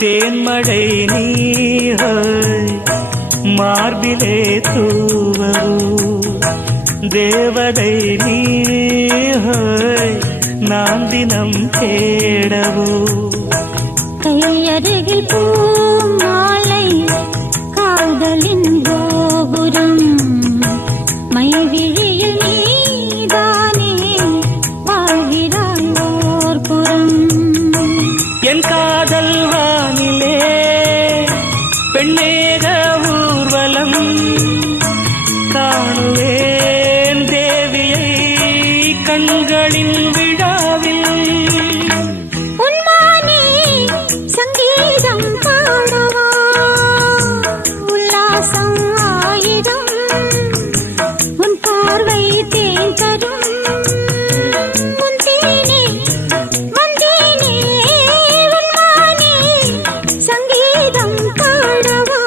தேன்மழை நீர் மார்பிலே தூவோ தேவதை நீர் நான் தினம் தேடவோ கையருகில் பூ மாலை காதலின் கோபுரம் மைவிழியில் நீதானே வாழ்கிறாய் ஓர் புறம் என் காதல் வானிலே பெண்ணேக ஊர்வலம் காணுவேன் தேவியை கண்களின் விழாவில் உன்மானே சங்கீதம் பாடவா உல்லாசம் ஆயிரம் உன் பார்வை தேன் தரும் உன் தேனே வந்தேனே உன்மானே சங்கீதம் பாடவா